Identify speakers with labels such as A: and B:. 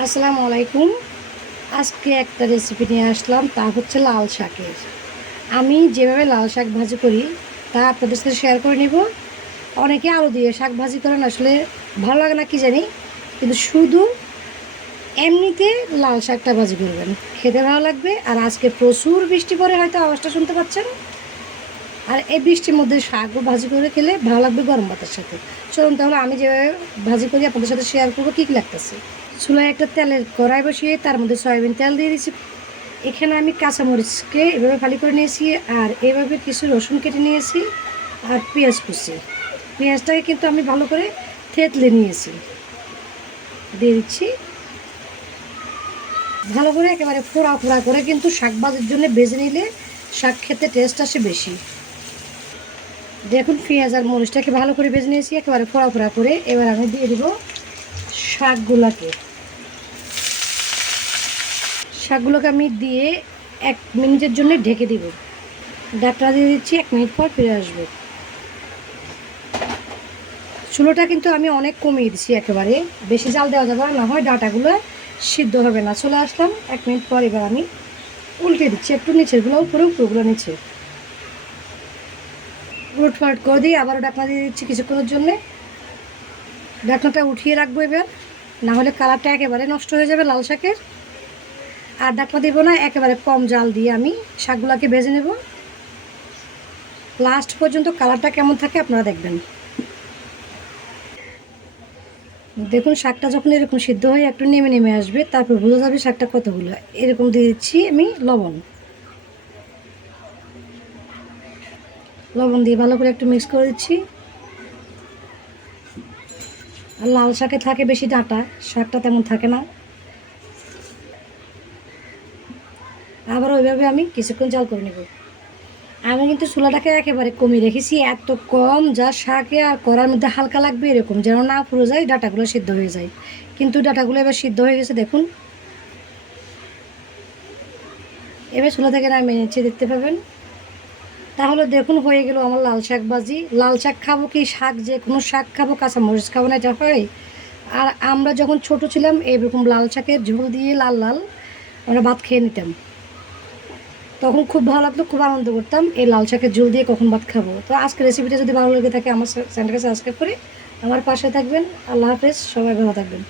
A: আসসালামু আলাইকুম। আজকে একটা রেসিপি নিয়ে আসলাম, তা হচ্ছে লাল শাকের। আমি যেভাবে লাল শাক ভাজি করি, তা আপনাদের সাথে শেয়ার করে নেব। অনেকে আলু দিয়ে শাক ভাজি করেন, আসলে ভালো লাগে না কি জানি, কিন্তু শুধু এমনিতে লাল শাকটা ভাজি করবেন। খেতে ভালো লাগবে, আর আজকে প্রচুর বৃষ্টি পরে হয়তো আওয়াজটা শুনতে পাচ্ছেন। আর এই বৃষ্টির মধ্যে শাকও ভাজি করে খেলে ভালো লাগবে গরম ভাতের সাথে। চলুন তাহলে আমি যেভাবে ভাজি করি, আপনাদের সাথে শেয়ার করব, কী কী লাগতেছে। চুলায় একটা তেলের কড়াই বসিয়ে তার মধ্যে সয়াবিন তেল দিয়ে দিয়েছি। এখানে আমি কাঁচামরিচকে এভাবে ফালি করে নিয়েছি আর এভাবে কিছু রসুন কেটে নিয়েছি আর পেঁয়াজ কুচি। পেঁয়াজটাকে কিন্তু আমি ভালো করে থেতলে নিয়েছি। দিয়ে দিচ্ছি। ভালো করে একেবারে ফোড়া ফোড়া করে কিন্তু শাক ভাজির জন্য বেজে নিলে শাক খেতে টেস্ট আসে বেশি। দেখুন পেঁয়াজ আর মরিচটাকে ভালো করে বেজে নিয়েছি, একেবারে ফোড়া ফোড়া করে। এবার আমি দিয়ে দেবো শাকগুলোকে। শাকগুলোকে আমি দিয়ে এক মিনিটের জন্য ঢেকে দিব। ডাকটা দিয়ে দিচ্ছি এক মিনিট পর ফিরে আসব। চুলোটা কিন্তু আমি অনেক কমিয়ে দিচ্ছি একেবারে। বেশি জাল দেওয়া যাবে না, হয় ডাটাগুলো সিদ্ধ হবে না। চলে আসলাম এক মিনিট পর এবার আমি উল্টে দিচ্ছি একটু নিচেরগুলো উপরে উপরগুলো নিচে। উলট ফাট করে দিয়ে আবারও ডাকনা দিয়ে দিচ্ছি কিছুক্ষণের জন্যে। ডাকনাটা উঠিয়ে রাখব এবার না হলে কালারটা একেবারে নষ্ট হয়ে যাবে লাল শাকের। আর ডাকনা দেবো না, একেবারে কম জাল দিয়ে আমি শাকগুলোকে ভেজে নেব। লাস্ট পর্যন্ত কালারটা কেমন থাকে আপনারা দেখবেন। দেখুন, শাকটা যখন এরকম সিদ্ধ হয়ে একটু নেমে নেমে আসবে, তারপর বোঝা যাবে শাকটা কতগুলো। এরকম দিয়ে দিচ্ছি আমি লবণ। লবণ দিয়ে ভালো করে একটু মিক্স করে দিচ্ছি। আর লাল শাকে থাকে বেশি ডাঁটা, শাকটা তেমন থাকে না। আবার ওইভাবে আমি কিছুক্ষণ জাল করে নেব। আমি কিন্তু চুলাটাকে একেবারে কমিয়ে রেখেছি, এত কম যা শাকে আর করার মধ্যে হালকা লাগবে এরকম যেন না পুরো যায়, ডাটাগুলো সিদ্ধ হয়ে যায়। কিন্তু ডাটাগুলো এবার সিদ্ধ হয়ে গেছে, দেখুন। এবার চুলা থেকে নামিয়ে নিচ্ছে, দেখতে পাবেন। তাহলে দেখুন হয়ে গেল আমার লাল শাক ভাজি। লাল শাক খাব কি শাক, যে কোনো শাক খাব কাঁচা মরিচ খাব না এটা হয়। আর আমরা যখন ছোট ছিলাম, এরকম লাল শাকের ঝোল দিয়ে লাল লাল আমরা ভাত খেয়ে নিতাম। তখন খুব ভালো লাগতো, খুব আনন্দ করতাম। এই লাল শাকের ঝোল দিয়ে কখন ভাত খাব? তো আজকে রেসিপিটা যদি ভালো লেগে থাকে, আমার চ্যানেলকে সাবস্ক্রাইব করে আমার পাশে থাকবেন। আল্লাহ হাফেজ, সবাই ভালো থাকবেন।